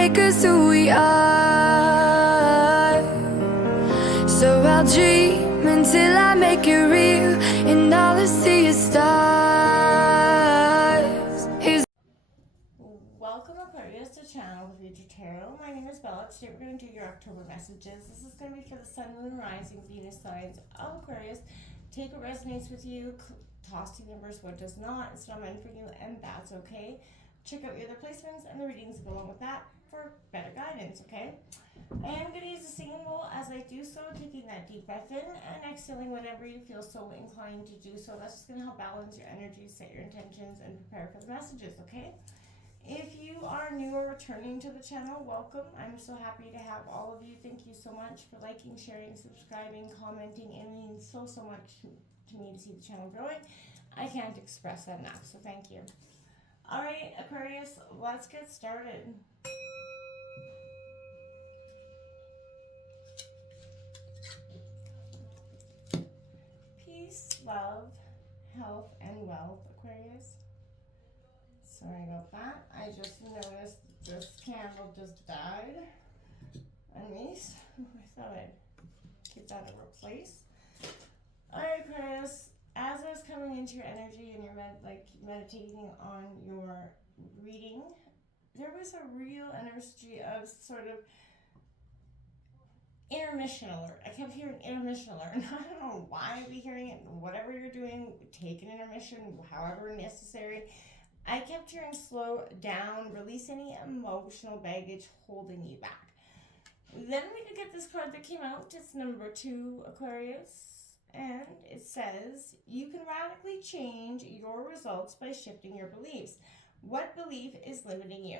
make us who we are. So I'll dream until I make it real, and all I see is stars. Welcome, Aquarius, to Channel of Future Tarot. My name is Bella. Today we're going to do your October messages. This is going to be for the Sun, Moon, Rising, Venus signs of Aquarius. Take what resonates with you, toss to the universe what does not. It's not meant for you, and that's okay. Check out your other placements and the readings that go along with that for better guidance, okay? I am going to use the singing bowl as I do so, taking that deep breath in and exhaling whenever you feel so inclined to do so. That's just going to help balance your energy, set your intentions, and prepare for the messages, okay? If you are new or returning to the channel, welcome. I'm so happy to have all of you. Thank you so much for liking, sharing, subscribing, commenting. It means so much to me to see the channel growing. I can't express that enough, so thank you. All right, Aquarius, let's get started. Peace, love, health, and wealth, Aquarius. Sorry about that. I just noticed this candle just died on me, so I thought I'd keep that in place. Alright, Aquarius, as I was coming into your energy and you're meditating on your reading, there was a real energy of sort of intermission alert. I kept hearing intermission alert, and I don't know why I'd be hearing it. Whatever you're doing, take an intermission, however necessary. I kept hearing slow down, release any emotional baggage holding you back. Then we could get this card that came out. It's number 2, Aquarius. And it says, you can radically change your results by shifting your beliefs. What belief is limiting you?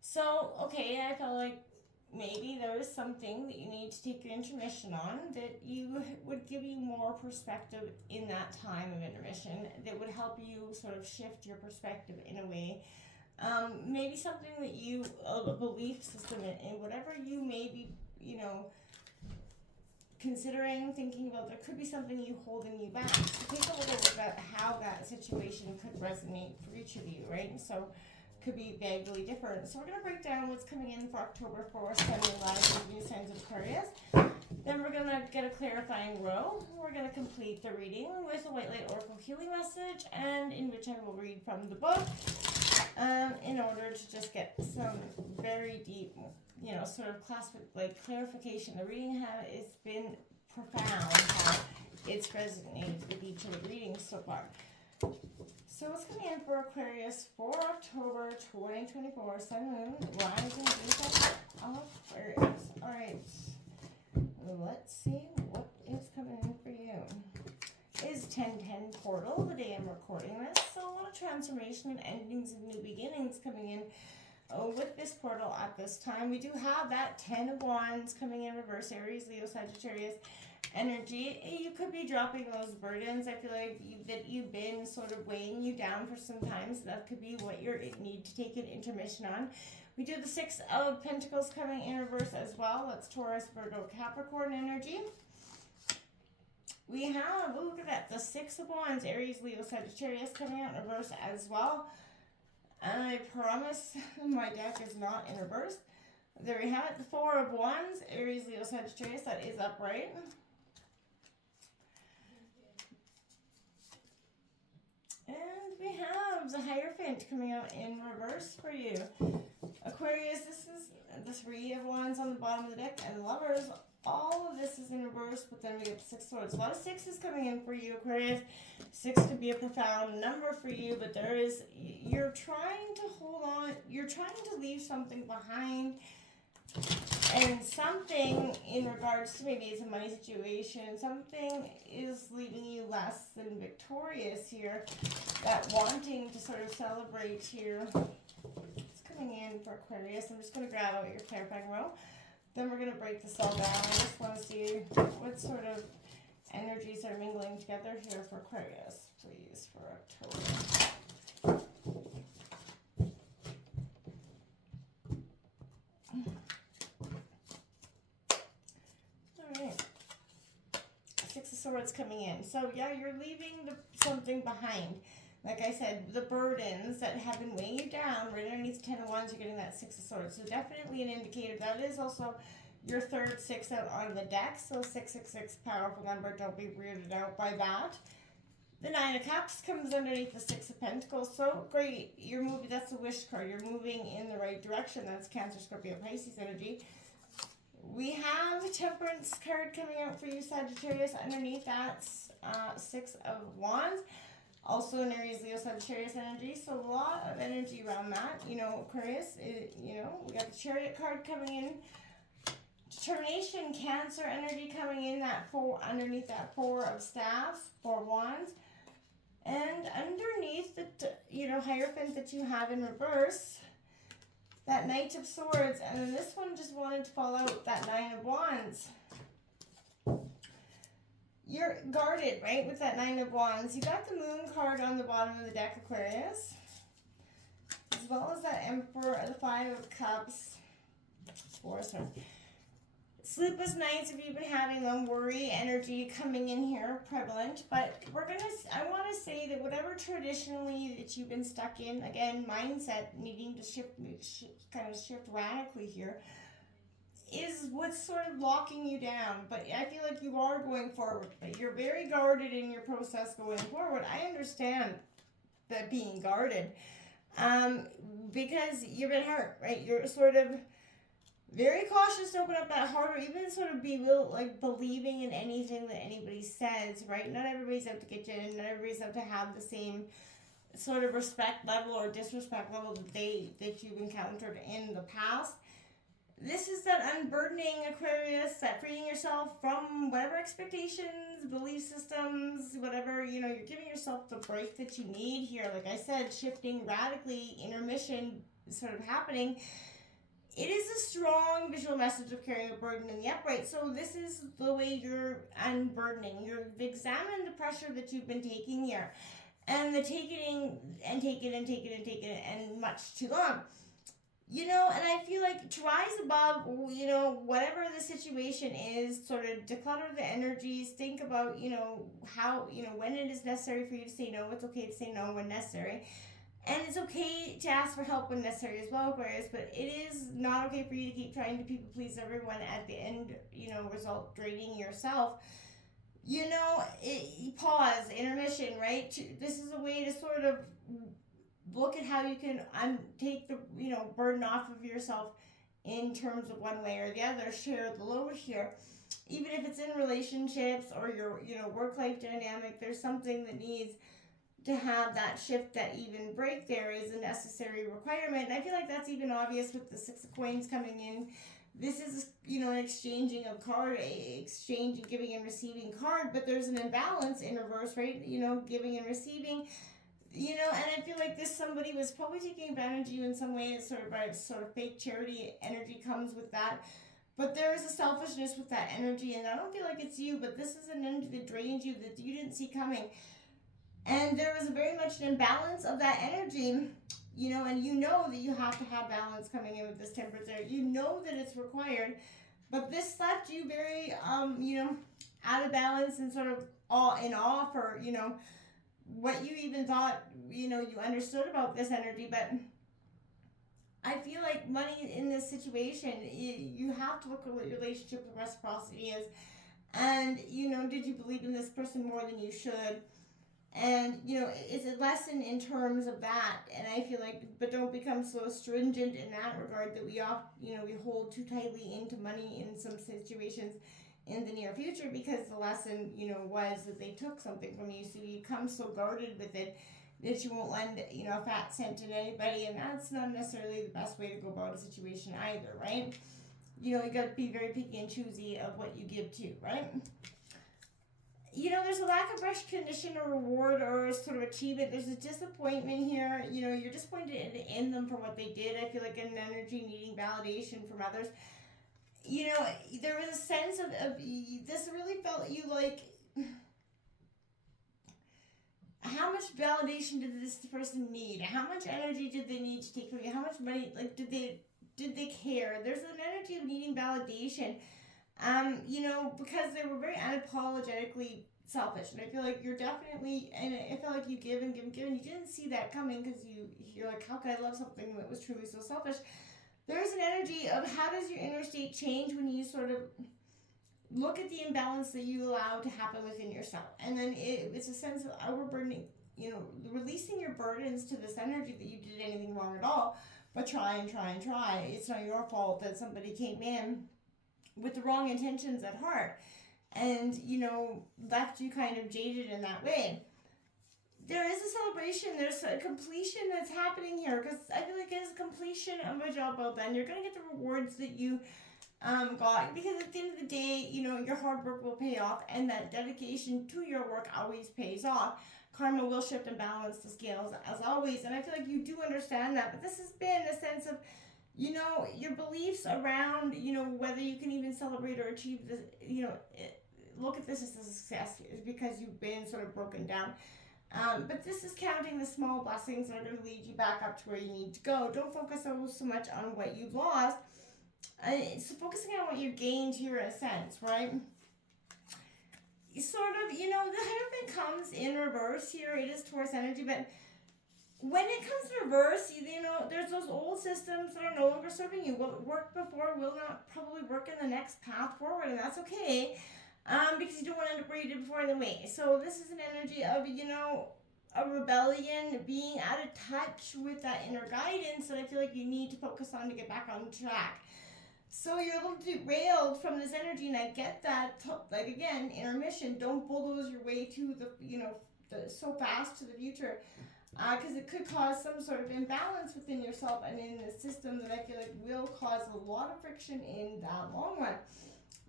So, okay, I felt like maybe there was something that you need to take an intermission on that you would give you more perspective in that time of intermission that would help you sort of shift your perspective in a way. Maybe something that you, a belief system in whatever you may be, considering, thinking about, there could be something you holding you back. So take a look at how that situation could resonate for each of you, right? So could be vaguely different. So we're going to break down what's coming in for October for Sun, Moon, Rising, Venus signs of Aquarius. Then we're going to get a clarifying row. We're going to complete the reading with a White Light Oracle healing message, and in which I will read from the book in order to just get some very deep, sort of clarification. The reading has been profound, how it's resonated with each of the readings so far. So what's coming in for Aquarius for October 2024, Sun, Moon, Rising, Venus of Aquarius. Alright, let's see what is coming in for you. It is 10/10 portal, the day I'm recording this. So a lot of transformation and endings and new beginnings coming in with this portal at this time. We do have that 10 of Wands coming in reverse, Aries, Leo, Sagittarius energy. You could be dropping those burdens. I feel like you've been sort of weighing you down for some time, so that could be what you need to take an intermission on. We do the 6 of Pentacles coming in reverse as well. That's Taurus, Virgo, Capricorn energy. We have, look at that, the 6 of Wands, Aries, Leo, Sagittarius coming out in reverse as well. And I promise my deck is not in reverse. There we have it, the 4 of Wands, Aries, Leo, Sagittarius, that is upright. And we have the Hierophant coming out in reverse for you. Aquarius, this is the 3 of Wands on the bottom of the deck, and Lovers, all of this is in reverse, but then we get the 6 of Swords. A lot of 6s coming in for you, Aquarius. 6 could be a profound number for you, but you're trying to hold on, you're trying to leave something behind, and something in regards to maybe it's a money situation, something is leaving you less than victorious here, that wanting to sort of celebrate here. It's coming in for Aquarius. I'm just going to grab out your clarifying row. Then we're going to break this all down. I just want to see what sort of energies are mingling together here for Aquarius, please, for October. Alright. 6 of Swords coming in. So, yeah, you're leaving something behind. like I said, the burdens that have been weighing you down. Right underneath the 10 of Wands, you're getting that 6 of Swords. So definitely an indicator. That is also your third 6 out on the deck. So 666, powerful number. Don't be weirded out by that. The 9 of Cups comes underneath the 6 of Pentacles. So great. You're moving. That's the wish card. You're moving in the right direction. That's Cancer, Scorpio, Pisces energy. We have a Temperance card coming out for you, Sagittarius. Underneath that's 6 of Wands. Also an Aries, Leo, Sagittarius energy. So a lot of energy around that. You know, Aquarius, we got the Chariot card coming in. Determination, Cancer energy coming in, that 4, underneath that 4 of Staffs, 4 Wands. And underneath the, Hierophant that you have in reverse, that Knight of Swords. And then this one just wanted to fall out, that 9 of Wands. You're guarded, right, with that 9 of Wands. You got the Moon card on the bottom of the deck, Aquarius. As well as that Emperor, the 5 of Cups. Sleepless nights, if you've been having them, worry energy coming in here, prevalent. But I want to say that whatever traditionally that you've been stuck in, again, mindset needing to shift radically here, is what's sort of locking you down. But I feel like you are going forward, but you're very guarded in your process going forward. I understand that being guarded, because you've been hurt, right? You're sort of very cautious to open up that heart, or even sort of believing in anything that anybody says, right? Not everybody's out to get you, and not everybody's out to have the same sort of respect level or disrespect level that you've encountered in the past. This is that unburdening, Aquarius, that freeing yourself from whatever expectations, belief systems, whatever, you're giving yourself the break that you need here. Like I said, shifting radically, intermission sort of happening. It is a strong visual message of carrying a burden in the upright. So this is the way you're unburdening. You've examined the pressure that you've been taking here. And the taking and much too long. And I feel like to rise above, whatever the situation is, sort of declutter the energies, think about, how, when it is necessary for you to say no. It's okay to say no when necessary. And it's okay to ask for help when necessary as well, Aquarius, but it is not okay for you to keep trying to people please everyone at the end, result draining yourself. Pause, intermission, right? This is a way to sort of look at how you can take the, burden off of yourself in terms of one way or the other. Share the load here. Even if it's in relationships or your, work-life dynamic, there's something that needs to have that shift, that even break there is a necessary requirement. And I feel like that's even obvious with the 6 of Coins coming in. This is, an exchanging of card, giving and receiving card, but there's an imbalance in reverse, right? Giving and receiving. And I feel like somebody was probably taking advantage of you in some way. It's sort of fake charity energy comes with that. But there is a selfishness with that energy, and I don't feel like it's you, but this is an energy that drains you, that you didn't see coming. And there was very much an imbalance of that energy, and that you have to have balance coming in with this Temperance there. That it's required, but this left you very, out of balance and sort of all in awe for, what you even thought, you understood about this energy. But I feel like money in this situation, you have to look at what your relationship with reciprocity is. And, did you believe in this person more than you should? And, it's a lesson in terms of that. And I feel like, but don't become so stringent in that regard that we hold too tightly into money in some situations in the near future, because the lesson, was that they took something from you. So you come so guarded with it that you won't lend, a fat cent to anybody. And that's not necessarily the best way to go about a situation either, right? You got to be very picky and choosy of what you give to, right? There's a lack of recognition or reward or sort of achievement. There's a disappointment here. You're disappointed in them for what they did. I feel like an energy needing validation from others. There was a sense of this really felt you like, how much validation did this person need? How much energy did they need to take from you? How much money, did they care? There's an energy of needing validation. Because they were very unapologetically selfish. And I feel like you're definitely, and I feel like you give and give and give, and you didn't see that coming because you're like, how could I love something that was truly so selfish? There's an energy of how does your inner state change when you sort of look at the imbalance that you allow to happen within yourself. And then it's a sense of overburdening, releasing your burdens to this energy that you did anything wrong at all, but try and try and try. It's not your fault that somebody came in with the wrong intentions at heart and, left you kind of jaded in that way. There is a celebration, there's a completion that's happening here, because I feel like it's completion of a job well done. You're going to get the rewards that you got, because at the end of the day, your hard work will pay off, and that dedication to your work always pays off. Karma will shift and balance the scales as always, and I feel like you do understand that. But this has been a sense of, your beliefs around, whether you can even celebrate or achieve this, look at this as a success, is because you've been sort of broken down. But this is counting the small blessings that are going to lead you back up to where you need to go. Don't focus so much on what you lost. It's focusing on what you gained here, in a sense, right? Sort of, the Hierophant comes in reverse here. It is Taurus energy, but when it comes in reverse, there's those old systems that are no longer serving you. What worked before will not probably work in the next path forward, and that's okay. Because you don't want to end up where you did before anyway. So this is an energy of, a rebellion, being out of touch with that inner guidance that I feel like you need to focus on to get back on track. So you're a little derailed from this energy, and I get that. Like, again, intermission. Don't bulldoze your way to so fast to the future, because it could cause some sort of imbalance within yourself and in the system that I feel like will cause a lot of friction in that long run.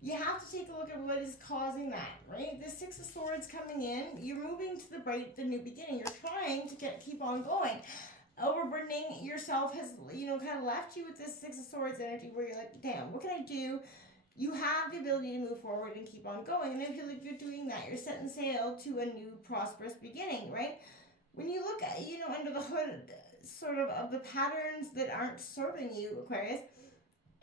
You have to take a look at what is causing that, right? The Six of Swords coming in, you're moving to the new beginning. You're trying to keep on going. Overburdening yourself has, kind of left you with this Six of Swords energy where you're like, damn, what can I do? You have the ability to move forward and keep on going. And I feel like you're doing that. You're setting sail to a new prosperous beginning, right? When you look at, under the hood sort of the patterns that aren't serving you, Aquarius,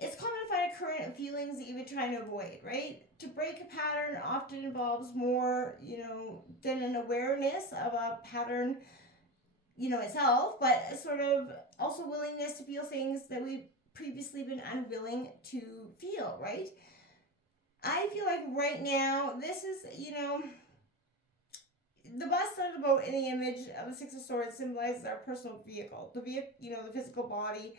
it's common to find a current of feelings that you've been trying to avoid, right? To break a pattern often involves more, than an awareness of a pattern, itself, but sort of also willingness to feel things that we've previously been unwilling to feel, right? I feel like right now, this is, the bus on the boat in the image of the Six of Swords symbolizes our personal vehicle. The vehicle, the physical body.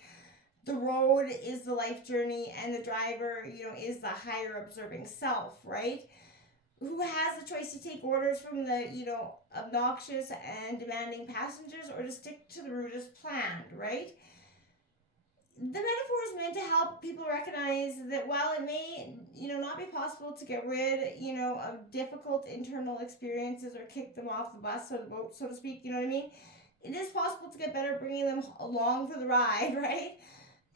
The road is the life journey, and the driver, is the higher observing self, right? Who has the choice to take orders from the, obnoxious and demanding passengers, or to stick to the route as planned, right? The metaphor is meant to help people recognize that while it may, not be possible to get rid, of difficult internal experiences or kick them off the bus or the boat, so to speak, you know what I mean? It is possible to get better bringing them along for the ride, right?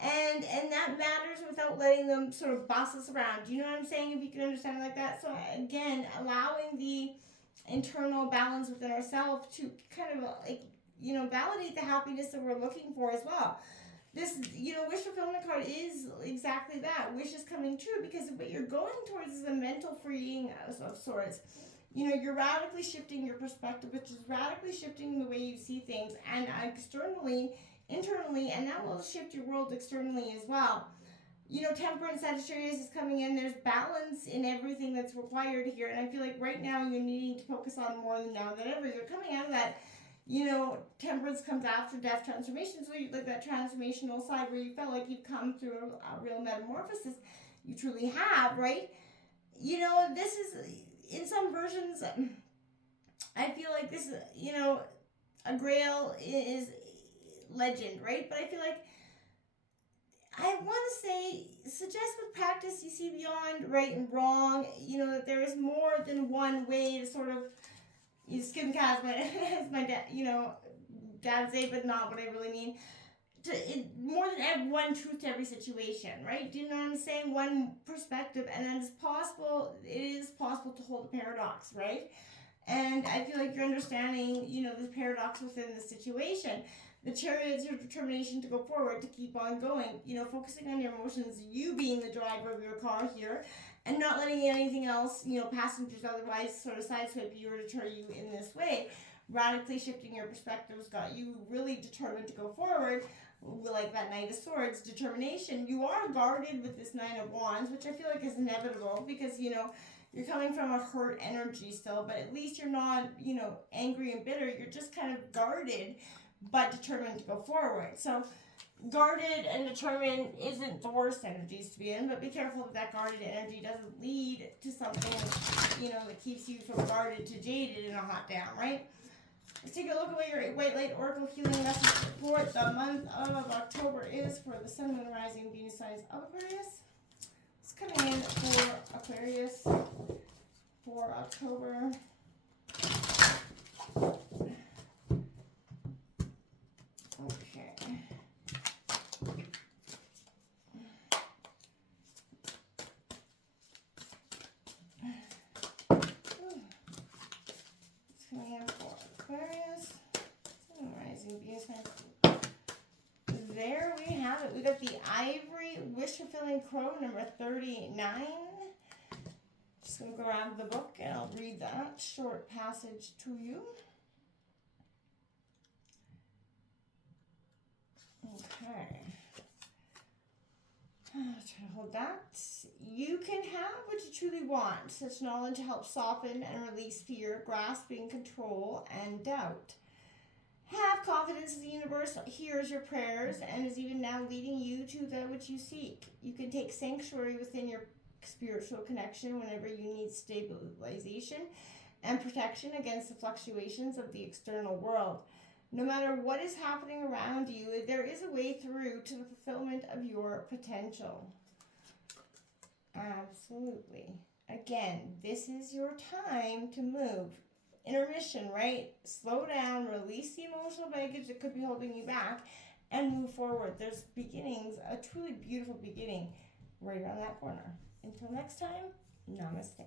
And that matters without letting them sort of boss us around. Do you know what I'm saying? If you can understand it like that. So again, allowing the internal balance within ourselves to kind of validate the happiness that we're looking for as well. This, wish fulfillment card is exactly that. Wish is coming true, because what you're going towards is a mental freeing of sorts. You're radically shifting your perspective, which is radically shifting the way you see things, and internally, and that will shift your world externally as well. Temperance, Sagittarius is coming in. There's balance in everything that's required here, and I feel like right now you're needing to focus on more than now than ever. You're coming out of that, temperance comes after death transformation, so like that transformational side where you felt like you've come through a real metamorphosis. You truly have, right? This is, in some versions, I feel like this, a grail is legend, right? But I feel like I want to say, suggest with practice you see beyond right and wrong, that there is more than one way to sort of skin cast, as my dad, dad would say, but not what I really mean. More than add one truth to every situation, right? Do you know what I'm saying? One perspective, and then it is possible to hold a paradox, right? And I feel like you're understanding, the paradox within the situation. The Chariot is your determination to go forward, to keep on going, focusing on your emotions, you being the driver of your car here, and not letting anything else, passengers otherwise sort of sideswipe you or deter you in this way. Radically shifting your perspectives got you really determined to go forward, like that Knight of Swords, determination. You are guarded with this Nine of Wands, which I feel like is inevitable because, you're coming from a hurt energy still, but at least you're not, angry and bitter. You're just kind of guarded, but determined to go forward. So guarded and determined isn't the worst energies to be in, but be careful that guarded energy doesn't lead to something, that keeps you from guarded to jaded in a hot down, right? Let's take a look at what your White Light Oracle healing message for the month of October is for the Sun, Moon, Rising, Venus signs of Aquarius. It's coming in for Aquarius for October. Okay. It's coming in for Aquarius. Sun, Rising, Venus signs. There we have it. We got the Ivory Wish Fulfilling Crow, number 39. Just going to grab the book and I'll read that short passage to you. Okay. Try to hold that. You can have what you truly want. Such knowledge helps soften and release fear, grasping control, and doubt. Have confidence in the universe hears your prayers and is even now leading you to that which you seek. You can take sanctuary within your spiritual connection whenever you need stabilization and protection against the fluctuations of the external world. No matter what is happening around you, there is a way through to the fulfillment of your potential. Absolutely. Again, this is your time to move. Intermission, right? Slow down, release the emotional baggage that could be holding you back, and move forward. There's beginnings, a truly beautiful beginning right around that corner. Until next time, namaste.